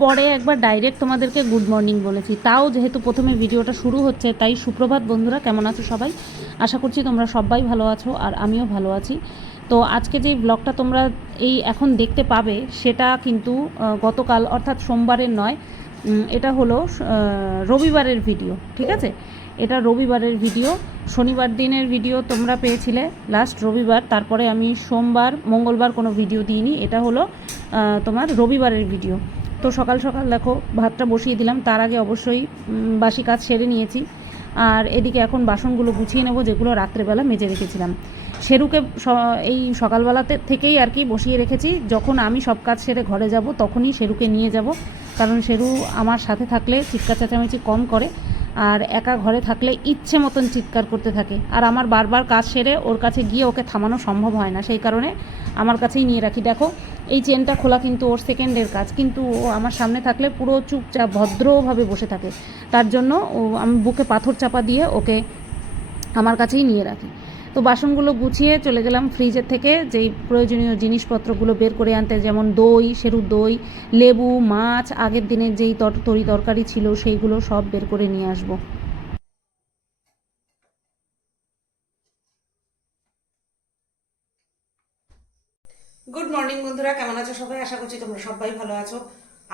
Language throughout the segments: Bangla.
পরে একবার ডাইরেক্ট তোমাদেরকে গুড মর্নিং বলেছি। তাও যেহেতু প্রথমে ভিডিওটা শুরু হচ্ছে, তাই সুপ্রভাত বন্ধুরা, কেমন আছো সবাই? আশা করছি তোমরা সবাই ভালো আছো আর আমিও ভালো আছি। তো আজকে যে ব্লগটা তোমরা এই এখন দেখতে পাবে, সেটা কিন্তু গতকাল অর্থাৎ সোমবারের নয় এটা হলো রবিবারের ভিডিও ঠিক আছে? এটা রবিবারের ভিডিও শনিবার দিনের ভিডিও তোমরা পেয়েছিলে লাস্ট রবিবার, তারপরে আমি সোমবার, মঙ্গলবার কোনো ভিডিও দিইনি, এটা হলো তোমার রবিবারের ভিডিও তো সকাল সকাল দেখো, ভাতটা বসিয়ে দিলাম। তার আগে অবশ্যই বাসি কাজ সেরে নিয়েছি। আর এদিকে এখন বাসনগুলো গুছিয়ে নেব, যেগুলো রাত্রেবেলা মেজে রেখেছিলাম। সেরুকে এই সকালবেলাতে থেকেই আর কি বসিয়ে রেখেছি। যখন আমি সব কাজ সেরে ঘরে যাব, তখনই সেরুকে নিয়ে যাব। কারণ সেরু আমার সাথে থাকলে চিৎকার চেঁচামেচি কম করে। আর একা ঘরে থাকলে ইচ্ছে মতন চিৎকার করতে থাকে। আর আমার বারবার কাজ সেরে ওর কাছে গিয়ে ওকে থামানো সম্ভব হয় না। সেই কারণে আমার কাছেই নিয়ে রাখি। দেখো, এই চেনটা খোলা কিন্তু ওর সেকেন্ডের কাজ। কিন্তু ও আমার সামনে থাকলে পুরো চুপচাপ, ভদ্রভাবে বসে থাকে। তার জন্য ও, আমি বুকে পাথর চাপা দিয়ে ওকে আমার কাছেই নিয়ে রাখি। তো বাসনগুলো গুছিয়ে চলে গেলাম ফ্রিজের থেকে। যেই প্রয়োজনীয় জিনিসপত্রগুলো বের করে আনতে, যেমন দই সেরু দই, লেবু, মাছ, আগের দিনের যেই তরি তরকারি ছিল সেইগুলো সব বের করে নিয়ে আসব। গুড মর্নিং বন্ধুরা, কেমন আছো সবাই? আশা করছি তোমরা সবাই ভালো আছো,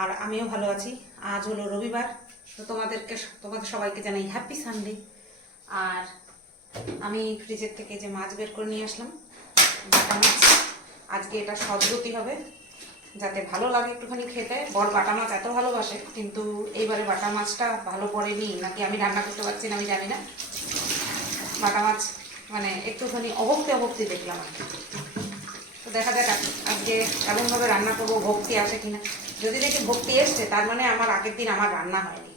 আর আমিও ভালো আছি। আজ হলো রবিবার, তো তোমাদেরকে, তোমাদের সবাইকে জানাই হ্যাপি সানডে আর আমি ফ্রিজের থেকে যে মাছ বের করে নিয়ে আসলাম, বাটা মাছ। আজকে এটা সদ্গতি হবে, যাতে ভালো লাগে একটুখানি খেতে। বর বাটা মাছ এত ভালোবাসে, কিন্তু এইবারে বাটা মাছটা ভালো পড়েনি, নাকি আমি রান্না করতে পারছি না আমি জানি না। বাটা মাছ মানে একটুখানি অভক্তি অভক্তি দেখলাম তো দেখা যাক আজকে এমনভাবে রান্না করব, ভক্তি আসে কিনা। যদি দেখি ভক্তি এসছে, তার মানে আমার আগের দিন আমার রান্না হয়নি।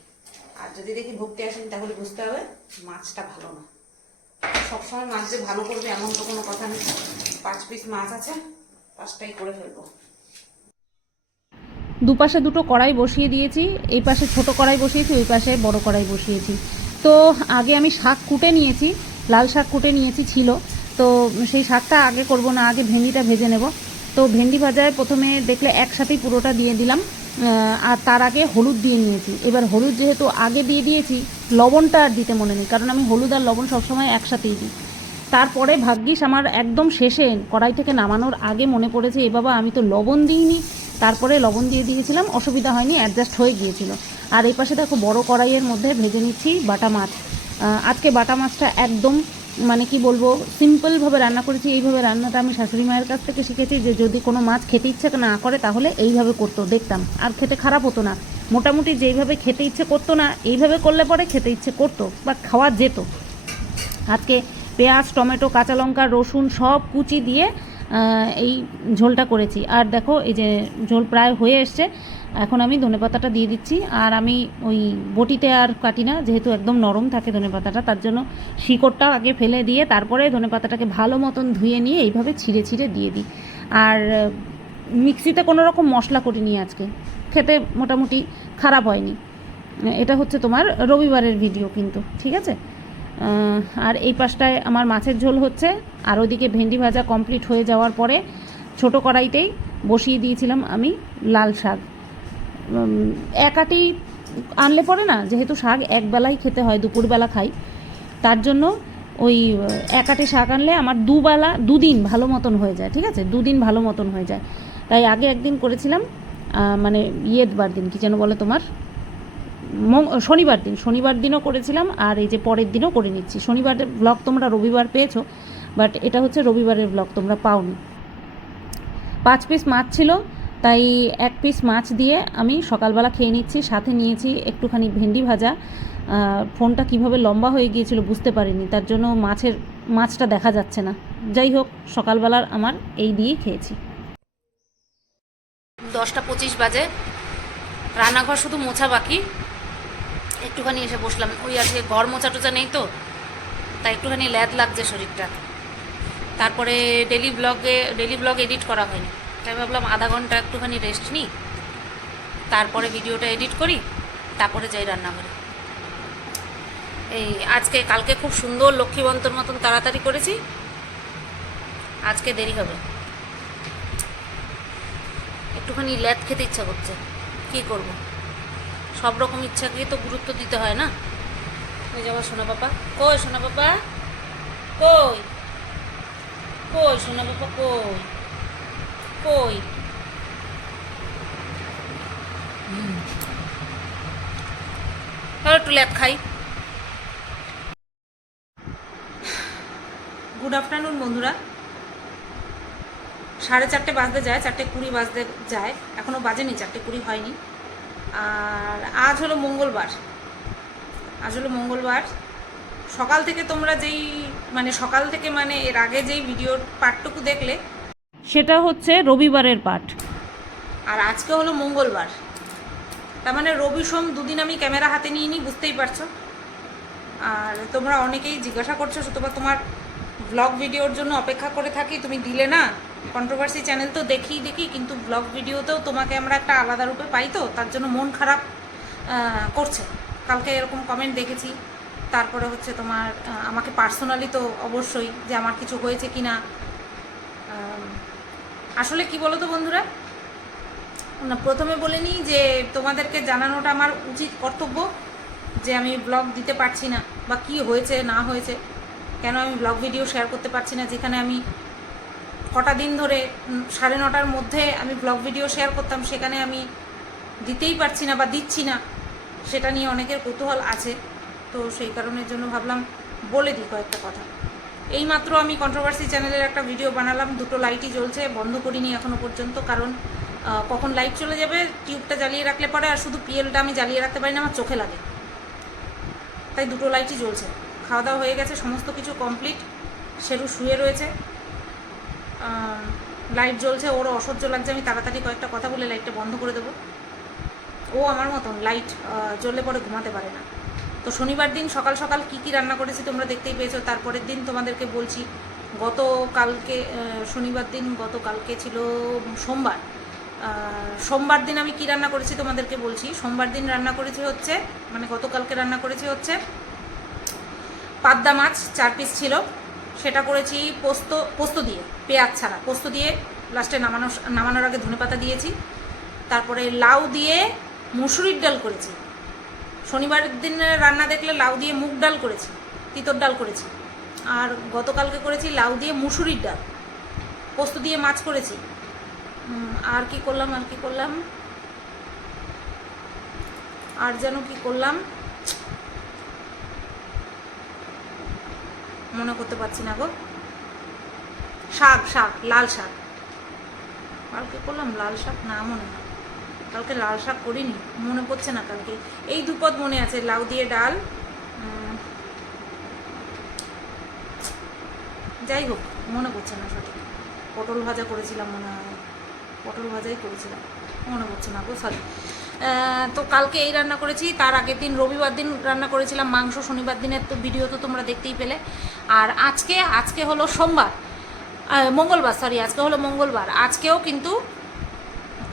আর যদি দেখি ভক্তি আসেনি, তাহলে বুঝতে হবে মাছটা ভালো না। সবসময় মাছ যে ভালো করবে, এমন তো কোনো কথা নেই। পাঁচ পিস মাছ আছে, পাঁচটাই করে ফেলব। দুপাশে দুটো কড়াই বসিয়ে দিয়েছি, এই পাশে ছোট কড়াই বসিয়েছি, ওই পাশে বড় কড়াই বসিয়েছি। তো আগে আমি শাক কুটে নিয়েছি, লাল শাক কুটে নিয়েছি ছিল। তো সেই শাকটা আগে করব না, আগে ভেন্ডিটা ভেজে নেব। তো ভেন্ডি ভাজায় প্রথমে দেখলে একসাথেই পুরোটা দিয়ে দিলাম। আর তার আগে হলুদ দিয়ে নিয়েছি। এবার হলুদ যেহেতু আগে দিয়ে দিয়েছি লবণটা আর দিতে মনে নেই, কারণ আমি হলুদ আর লবণ সবসময় একসাথেই দিই। তারপরে ভাগ্যিস আমার একদম শেষে কড়াই থেকে নামানোর আগে মনে পড়েছে, এ বাবা, আমি তো লবণ দিইনি। তারপরে লবণ দিয়ে দিয়েছিলাম, অসুবিধা হয়নি অ্যাডজাস্ট হয়ে গিয়েছিল। আর এই পাশে দেখো বড় কড়াইয়ের মধ্যে ভেজে নিচ্ছি বাটা মাছ। আজকে বাটা মাছটা একদম মানে কি বলব সিম্পলভাবে রান্না করেছি, এইভাবে রান্নাটা আমি শাশুড়ি মায়ের কাছ থেকে শিখেছি যে যদি কোনো মাছ খেতে ইচ্ছে না করে তাহলে এইভাবে করতো, দেখতাম। আর খেতে খারাপ হতো না। মোটামুটি যেইভাবে খেতে ইচ্ছে করতো না, এইভাবে করলে পরে খেতে ইচ্ছে করতো, বা খাওয়া যেত। আজকে পেঁয়াজ, টমেটো, কাঁচা লঙ্কা, রসুন সব কুচি দিয়ে এই ঝোলটা করেছি। আর দেখো, এই যে ঝোল প্রায় হয়ে এসছে। এখন আমি ধনেপাতাটা দিয়ে দিচ্ছি, আর আমি ওই বটিতে আর কাটি না, যেহেতু একদম নরম থাকে ধনেপাতাটা তার জন্য শিকড়টাও আগে ফেলে দিয়ে তারপরে ধনেপাতাটাকে ভালো মতন ধুয়ে নিয়ে এইভাবে ছিঁড়ে ছিঁড়ে দিয়ে দিই। আর, মিক্সিতে কোনো রকম মশলা করিনি আজকে, খেতে মোটামুটি খারাপ হয়নি। এটা হচ্ছে তোমার রবিবারের ভিডিও কিন্তু, ঠিক আছে? আর এই পাশটায় আমার মাছের ঝোল হচ্ছে, আর ওদিকে ভেন্ডি ভাজা কমপ্লিট হয়ে যাওয়ার পরে ছোট কড়াইতেই বসিয়ে দিয়েছিলাম আমি লাল শাক। উম, এক আটি আনলে পরে না যেহেতু শাক একবেলাই খেতে হয় দুপুরবেলা খাই। তার জন্য ওই আহ, এক আটি শাক আনলে আমার দুবেলা দুদিন ভালো মতন হয়ে যায় ঠিক আছে? দুদিন ভালো মতন হয়ে যায়। তাই আগে একদিন করেছিলাম মানে ইয়ের বার দিন কি যেন বলে তোমার? শনিবার দিন শনিবার দিনও করেছিলাম আর এই যে পরের দিনও করে নিচ্ছি। শনিবারের ব্লগ তোমরা রবিবার পেয়েছ বাট এটা হচ্ছে রবিবারের ব্লগ তোমরা পাওনি। পাঁচ পিস মাছ ছিল তাই এক পিস মাছ দিয়ে আমি সকালবেলা খেয়ে নিচ্ছি, সাথে নিয়েছি একটুখানি ভেন্ডি ভাজা। ফোনটা কীভাবে লম্বা হয়ে গিয়েছিল বুঝতে পারিনি, তার জন্য মাছের, মাছটা দেখা যাচ্ছে না। যাই হোক, সকালবেলার আমার এই দিয়েই খেয়েছি। দশটা পঁচিশ বাজে, রান্নাঘর শুধু মোছা বাকি। একটুখানি এসে বসলাম, ওই আজকে ঘর মোছা টোচা নেই তো, তাই একটুখানি ল্যাদ লাগছে শরীরটা। তারপরে ডেলি ব্লগে ডেলি ব্লগ এডিট করা হয়নি। তাই ভাবলাম আধা ঘণ্টা একটুখানি রেস্ট নিই, তারপরে ভিডিওটা এডিট করি, তারপরে যাই রান্নাঘরে। এই আজকে, কালকে খুব সুন্দর লক্ষ্মীবন্তর মতন তাড়াতাড়ি করেছি, আজকে দেরি হবে। একটুখানি ল্যাদ খেতে ইচ্ছা করছে, কী করব? সব রকম ইচ্ছাকে তো গুরুত্ব দিতে হয় না? ওই যে আমার সোনা বাবা কই সোনা বাবা কই? কই সোনা বাবা কই? কই? একটু ল্যাপ খাই। গুড আফটারনুন বন্ধুরা। সাড়ে চারটে বাজতে যায়, চারটে কুড়ি বাজতে যায়। এখনও বাজেনি, চারটে কুড়ি হয়নি। আর আজ হলো মঙ্গলবার। আজ হলো মঙ্গলবার। সকাল থেকে তোমরা যেই মানে সকাল থেকে মানে এর আগে যেই ভিডিওর পার্টটুকু দেখলে সেটা হচ্ছে রবিবারের পাঠ। আর আজকে হলো মঙ্গলবার। তার মানে রবি সোম দুদিন আমি ক্যামেরা হাতে নিয়ে নিই, বুঝতেই পারছ? আর তোমরা অনেকেই জিজ্ঞাসা করছ সুতরাং তোমার ব্লগ ভিডিওর জন্য অপেক্ষা করে থাকি, তুমি দিলে না? কন্ট্রোভার্সি চ্যানেল তো দেখি দেখি, কিন্তু ব্লগ ভিডিওতেও তোমাকে আমরা একটা আলাদা রূপে পাই তো, তার জন্য মন খারাপ করছে। কালকে এরকম কমেন্ট দেখেছি। তারপরে হচ্ছে তোমার আমাকে পার্সোনালি তো অবশ্যই যে আমার কিছু হয়েছে কি না আসলে কি বলো তো বন্ধুরা? প্রথমে বলে নিই যে তোমাদেরকে জানানোটা আমার উচিত কর্তব্য যে আমি ব্লগ দিতে পারছি না বা কি হয়েছে, না হয়েছে। কেন আমি ব্লগ ভিডিও শেয়ার করতে পারছি না? যেখানে আমি কটা দিন ধরে সাড়ে নটার মধ্যে আমি ব্লগ ভিডিও শেয়ার করতাম, সেখানে আমি দিতেই পারছি না বা দিচ্ছি না, সেটা নিয়ে অনেকের কৌতূহল আছে। তো সেই কারণের জন্য ভাবলাম বলে দিই কয়েকটা কথা। এইমাত্র আমি কন্ট্রোভার্সি চ্যানেলের একটা ভিডিও বানালাম, দুটো লাইটই জ্বলছে, বন্ধ করিনি এখনও পর্যন্ত, কারণ কখন লাইট চলে যাবে টিউবটা জ্বালিয়ে রাখলে পরে আর শুধু পিএলটা আমি জ্বালিয়ে রাখতে পারি না, আমার চোখে লাগে। তাই দুটো লাইটই জ্বলছে। খাওয়া দাওয়া হয়ে গেছে, সমস্ত কিছু কমপ্লিট সেরু শুয়ে রয়েছে। লাইট জ্বলছে, ওর অসহ্য লাগছে, আমি তাড়াতাড়ি কয়েকটা কথা বলে লাইটটা বন্ধ করে দেবো। ও আমার মতন লাইট জ্বললে পরে ঘুমাতে পারে না। তো শনিবার দিন সকাল সকাল কি কি রান্না করেছি তোমরা দেখতেই পেয়েছ। তারপরের দিন তোমাদেরকে বলছি গত কালকে শনিবার দিন গত কালকে ছিল সোমবার। সোমবার দিন আমি কি রান্না করেছি তোমাদেরকে বলছি। সোমবার দিন রান্না করেছি হচ্ছে মানে গতকালকে রান্না করেছি হচ্ছে পাবদা মাছ, চার পিস ছিল। সেটা করেছি পোস্ত পোস্ত দিয়ে, পেঁয়াজ ছাড়া। পোস্ত দিয়ে লাস্টে নামানো, নামানোর আগে ধনেপাতা দিয়েছি। তারপরে লাউ দিয়ে মুসুরির ডাল করেছি। শনিবারের দিন রান্না দেখলে লাউ দিয়ে মুগ ডাল করেছি, তিতর ডাল করেছি। আর গতকালকে করেছি লাউ দিয়ে মুসুরির ডাল, পোস্ত দিয়ে মাছ করেছি। আর কি করলাম, আর কি করলাম? আর যেন কি করলাম? মনে করতে পারছি না গো। শাক শাক, লাল শাক। কালকে করলাম? লাল শাক না মনে হয়। কালকে লাল শাক করিনি, মনে পড়ছে না কালকে। এই দুপদ মনে আছে, লাউ দিয়ে ডাল যাই হোক, মনে পড়ছে না সঠিক। পটল ভাজা করেছিলাম মনে হয়, পটল ভাজাই করেছিলাম, মনে পড়ছে না গো সরি তো কালকে এই রান্না করেছি, তার আগের দিন, রবিবার দিন রান্না করেছিলাম, মাংস শনিবার দিনের তো ভিডিও তো তোমরা দেখতেই পেলে। আর আজকে আজকে হলো সোমবার মঙ্গলবার সরি আজকে হলো মঙ্গলবার, আজকেও কিন্তু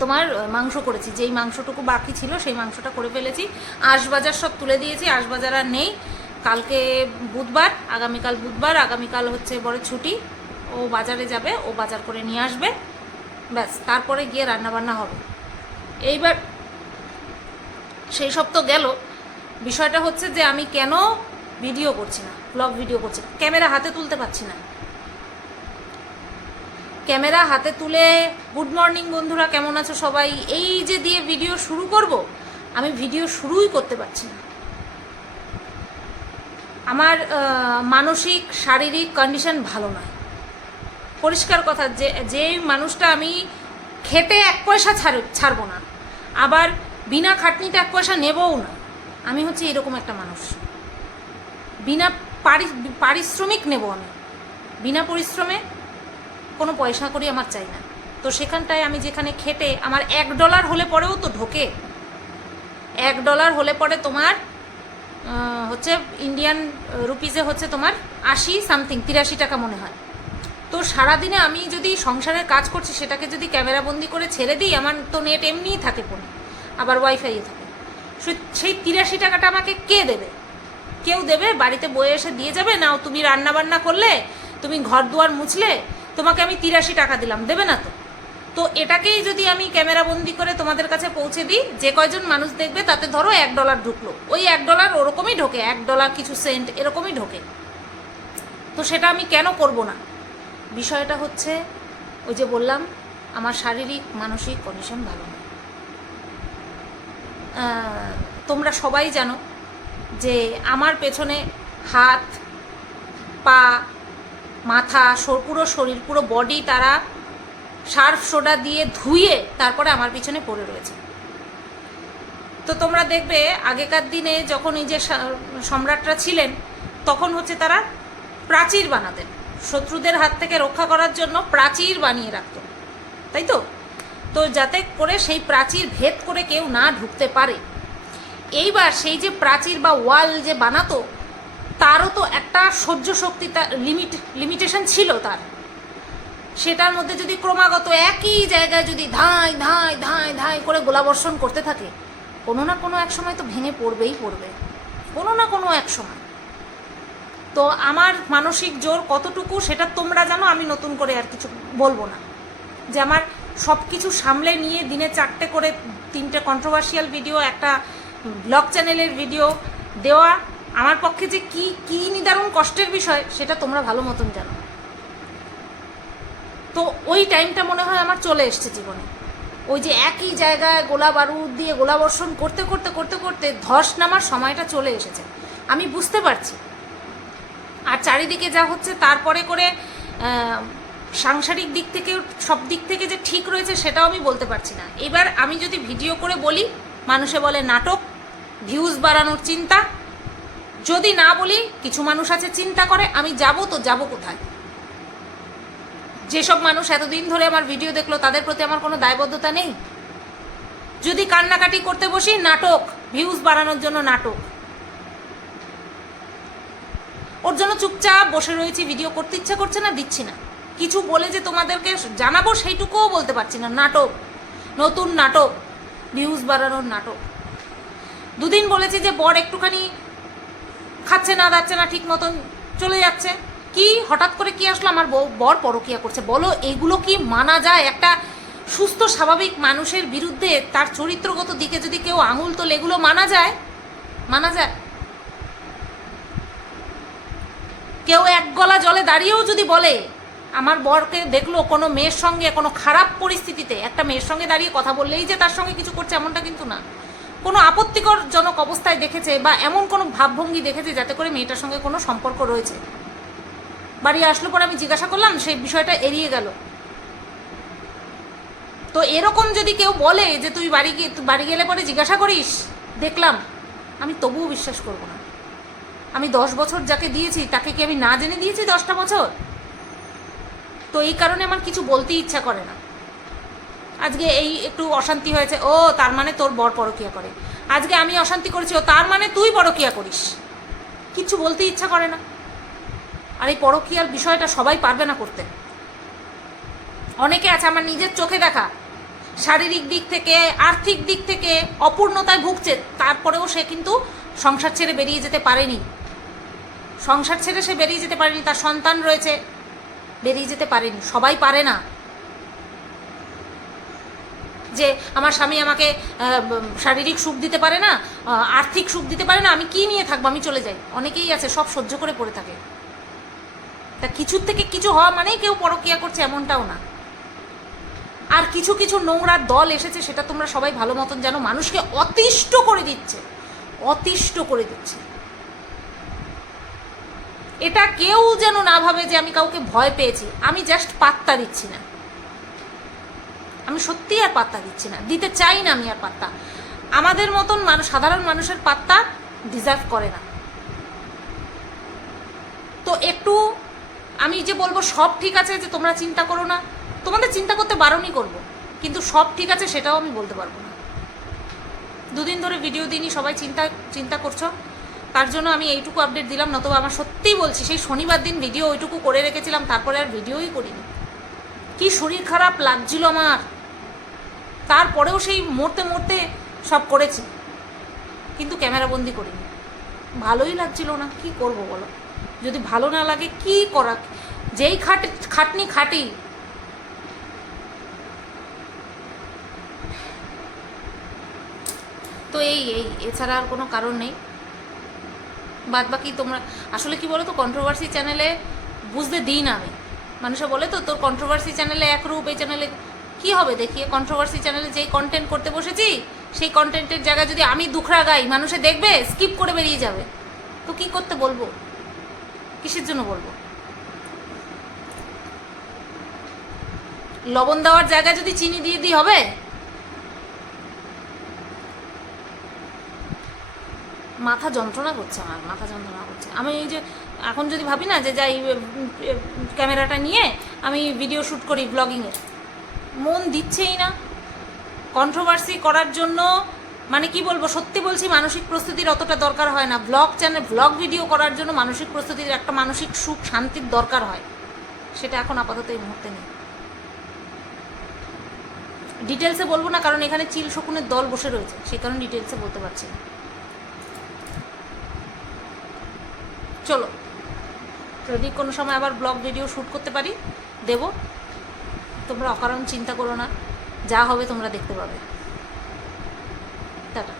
তোমার মাংস করেছি। যেই মাংসটুকু বাকি ছিল, সেই মাংসটা করে ফেলেছি। আশবাজার সব তুলে দিয়েছি, আশবাজার আর নেই। কালকে বুধবার, আগামীকাল বুধবার, আগামীকাল হচ্ছে বড় ছুটি। ও বাজারে যাবে, ও বাজার করে নিয়ে আসবে। ব্যাস, তারপরে গিয়ে রান্নাবান্না হবে। এইবার সেই সব তো গেল। বিষয়টা হচ্ছে যে আমি কেন ভিডিও করছি না ব্লগ ভিডিও করছি ক্যামেরা হাতে তুলতে পারছি না। ক্যামেরা হাতে তুলে, গুড মর্নিং বন্ধুরা, কেমন আছো সবাই? এই যে দিয়ে ভিডিও শুরু করব, আমি ভিডিও শুরুই করতে পারছি না। আমার মানসিক, শারীরিক কন্ডিশন ভালো নয়। পরিষ্কার কথা, যে যে মানুষটা আমি খেটে এক পয়সা ছাড়, ছাড়বো না, আবার বিনা খাটনিতে এক পয়সা নেবও না, আমি হচ্ছে এরকম একটা মানুষ। বিনা পারি- পারিশ্রমিক নেব আমি। বিনা পরিশ্রমে কোনো পয়সা করি আমার চাই না। তো সেখানটায় আমি যেখানে খেটে আমার এক ডলার হলে পরেও তো ঢোকে। এক ডলার হলে পরে তোমার হচ্ছে ইন্ডিয়ান রুপিজে হচ্ছে তোমার আশি সামথিং তিরাশি টাকা মনে হয়। তো সারাদিনে আমি যদি সংসারের কাজ করছি, সেটাকে যদি ক্যামেরাবন্দি করে ছেড়ে দিই, আমার তো নেট এমনিই থাকে ফোনে, আবার ওয়াইফাইয়ে থাকে। সেই তিরাশি টাকাটা আমাকে কে দেবে? কেউ দেবে? বাড়িতে বয়ে এসে দিয়ে যাবে? নাও, তুমি রান্না বান্না করলে, তুমি ঘর দুয়ার মুছলে তোমাকে আমি তিরাশি টাকা দিলাম, দেবে না তো? তো এটাকেই যদি আমি ক্যামেরা বন্দি করে তোমাদের কাছে পৌঁছে দিই, যে কয়জন মানুষ দেখবে তাতে ধরো এক ডলার ঢুকলো। ওই এক ডলার ওরকমই ঢোকে, এক ডলার কিছু সেন্ট এরকমই ঢোকে। তো সেটা আমি কেন করব না? বিষয়টা হচ্ছে, ওই যে বললাম, আমার শারীরিক, মানসিক কন্ডিশন ভালো না। তোমরা সবাই জানো যে আমার পেছনে হাত, পা মাথা পুরো শরীর, পুরো বডি তারা সার্ফ সোডা দিয়ে ধুয়ে তারপরে আমার পিছনে পড়ে রয়েছে। তো তোমরা দেখবে আগেকার দিনে যখন এই যে সম্রাটরা ছিলেন, তখন হচ্ছে তারা প্রাচীর বানাতেন। শত্রুদের হাত থেকে রক্ষা করার জন্য প্রাচীর বানিয়ে রাখত তাই তো? তো যাতে করে সেই প্রাচীর ভেদ করে কেউ না ঢুকতে পারে। এইবার সেই যে প্রাচীর বা ওয়াল যে বানাতো তারও তো একটা সহ্য শক্তি তার লিমিট লিমিটেশন ছিল তার। সেটার মধ্যে যদি ক্রমাগত একই জায়গায় যদি ধাঁই ধাঁই ধাঁই ধাঁই করে গোলাবর্ষণ করতে থাকে, কোনো না কোনো এক সময় তো ভেঙে পড়বেই পড়বে। কোনো না কোনো এক সময়। তো আমার মানসিক জোর কতটুকু সেটা তোমরা জানো, আমি নতুন করে আর কিছু বলব না। যে আমার সব কিছু সামলে নিয়ে দিনে চারটে করে তিনটে কন্ট্রোভার্সিয়াল ভিডিও একটা ব্লগ চ্যানেলের ভিডিও দেওয়া আমার পক্ষে যে কি কি নিদারুণ কষ্টের বিষয়, সেটা তোমরা ভালো মতন জানো। তো ওই টাইমটা মনে হয় আমার চলে এসছে জীবনে। ওই যে একই জায়গায় গোলা বারুদ দিয়ে গোলাবর্ষণ করতে করতে করতে করতে ধস নামার সময়টা চলে এসেছে। আমি বুঝতে পারছি। আর চারিদিকে যা হচ্ছে, তারপরে করে সাংসারিক দিক থেকে, সব দিক থেকে যে ঠিক রয়েছে, সেটাও আমি বলতে পারছি না। এবার আমি যদি ভিডিও করে বলি, মানুষে বলে নাটক ভিউজ বাড়ানোর চিন্তা যদি না বলি, কিছু মানুষ আছে চিন্তা করে, আমি যাব তো যাব কোথায়? যেসব মানুষ এতদিন ধরে আমার ভিডিও দেখল, তাদের প্রতি আমার কোনো দায়বদ্ধতা নেই? যদি কান্নাকাটি করতে বসি, নাটক ভিউজ বাড়ানোর জন্য নাটক। ওর জন্য চুপচাপ বসে রয়েছি ভিডিও করতে ইচ্ছা করছে না, দিচ্ছি না। কিছু বলে যে তোমাদেরকে জানাব, সেইটুকুও বলতে পারছি না। নাটক, নতুন নাটক ভিউজ বাড়ানোর নাটক। দুদিন বলেছি যে, বর একটুখানি খাচ্ছে না, দাচ্ছে না, ঠিক মতন চলে যাচ্ছে। কি, হঠাৎ করে কি আসলো? আমার বর পরকিয়া করছে। বলো, এগুলো কি মানা যায়? একটা সুস্থ, স্বাভাবিক মানুষের বিরুদ্ধে তার চরিত্রগত দিকে যদি কেউ আঙুল তোলে, এগুলো মানা যায়? মানা যায়? কেউ এক গলা জলে দাঁড়িয়েও যদি বলে, আমার বরকে দেখল কোনো মেয়ের সঙ্গে কোনো খারাপ পরিস্থিতিতে, একটা মেয়ের সঙ্গে দাঁড়িয়ে কথা বললেই যে তার সঙ্গে কিছু করছে, এমনটা কিন্তু না। কোনো আপত্তিকর জনক অবস্থায় দেখেছে বা এমন কোনো ভাবভঙ্গি দেখেছে যাতে করে মেয়েটার সঙ্গে কোনো সম্পর্ক রয়েছে? বাড়ি আসলো পর আমি জিজ্ঞাসা করলাম, সেই বিষয়টা এড়িয়ে গেল। তো এরকম যদি কেউ বলে যে তুই বাড়ি গিয়ে বাড়ি গেলে পরে জিজ্ঞাসা করিস, দেখলাম, আমি তবুও বিশ্বাস করব না। আমি দশ বছর যাকে দিয়েছি, তাকে কি আমি না জেনে দিয়েছি দশটা বছর? তো এই কারণে আমার কিছু বলতে ইচ্ছা করে না। আজকে এই একটু অশান্তি হয়েছে। ও, তার মানে তোর বর পরকিয়া করে। আজকে আমি অশান্তি করেছি, ও, তার মানে তুই পরকিয়া করিস। কিছু বলতে ইচ্ছা করে না। আর এই পরকিয়ার বিষয়টা সবাই পারবে না করতে। অনেকে আছে, আমার নিজের চোখে দেখা। শারীরিক দিক থেকে, আর্থিক দিক থেকে অপূর্ণতায় ভুগছে। তারপরেও সে কিন্তু সংসার ছেড়ে বেরিয়ে যেতে পারেনি। সংসার ছেড়ে সে বেরিয়ে যেতে পারেনি, তার সন্তান রয়েছে, বেরিয়ে যেতে পারেনি। সবাই পারে না। যে আমার স্বামী আমাকে শারীরিক সুখ দিতে পারে না আর্থিক সুখ দিতে পারে না, আমি কি নিয়ে থাকব? আমি চলে যাই। অনেকেই আছে, সব সহ্য করে পড়ে থাকে। তা কিছুর থেকে কিছু হওয়া মানেই কেউ পরকিয়া করছে এমনটাও না। আর কিছু কিছু নোংরা দল এসেছে, সেটা তোমরা সবাই ভালো মতন জানো, মানুষকে অতিষ্ঠ করে দিচ্ছে। অতিষ্ঠ করে দিচ্ছে। এটা কেউ যেন না ভাবে যে আমি কাউকে ভয় পেয়েছি। আমি জাস্ট পাত্তা দিচ্ছি না। আমি সত্যি আর পাত্তা দিচ্ছি না। দিতে চাই না আমি আর পাত্তা। আমাদের মতন মানুষ, সাধারণ মানুষের পাত্তা ডিজার্ভ করে না। তো একটু আমি যে বলব, সব ঠিক আছে যে তোমরা চিন্তা করো না। তোমাদের চিন্তা করতে বারণই করব, কিন্তু সব ঠিক আছে সেটাও আমি বলতে পারব না। দুদিন ধরে ভিডিও দিনই সবাই চিন্তা চিন্তা করছ। তার জন্য আমি এইটুকু আপডেট দিলাম, নতুবা আমার সত্যিই বলছি, সেই শনিবার দিন ভিডিও ওইটুকু করে রেখেছিলাম, তারপরে আর ভিডিওই করিনি। কি শরীর খারাপ লাগছিল আমার। তারপরেও সেই মরতে মরতে সব করেছি। কিন্তু ক্যামেরাবন্দি করিনি। ভালোই লাগছিল না, কি করব বলো? যদি ভালো না লাগে কি করা? যেই খাট, খাটনি খাটি। তো এই এই, এছাড়া আর কোনো কারণ নেই। বাদ বাকি তোমরা, আসলে কি বলো তো কন্ট্রোভার্সি চ্যানেলে বুঝতে দিই না আমি। মানুষে বলে তো, তোর কন্ট্রোভার্সি চ্যানেলে একরূপ এই চ্যানেলে কি হবে দেখিয়ে কন্ট্রোভার্সি চ্যানেলে যেই কন্টেন্ট করতে বসেছি, সেই কন্টেন্টের জায়গায় যদি আমি দুখরা গাই, মানুষে দেখবে স্কিপ করে বেরিয়ে যাবে। তো কি করতে বলব? কিসের জন্য বলব? লবণ দেওয়ার জায়গায় যদি চিনি দিয়ে দিই হবে? মাথা যন্ত্রণা করছে আমার, মাথা যন্ত্রণা করছে। আমি এই যে, এখন যদি ভাবি না যে যাই ক্যামেরাটা নিয়ে আমি ভিডিও শ্যুট করি ব্লগিংয়ে মন দিচ্ছেই না। কন্ট্রোভার্সি করার জন্য মানে কি বলব, সত্যি বলছি, মানসিক প্রস্তুতির অতটা দরকার হয় না। ব্লগ চ্যানেল ব্লগ ভিডিও করার জন্য মানসিক প্রস্তুতির একটা মানসিক সুখ, শান্তির দরকার হয়। সেটা এখন আপাতত এই মুহূর্তে নেই। ডিটেলসে বলব না, কারণ এখানে চিল শকুনের দল বসে রয়েছে। সেই কারণে ডিটেলসে বলতে পারছি না। চলো। যদি কোনো সময় আবার ব্লগ ভিডিও শ্যুট করতে পারি, দেব। তোমরা অকারণ চিন্তা করো না। যা হবে তোমরা দেখতে পাবে। টাটা।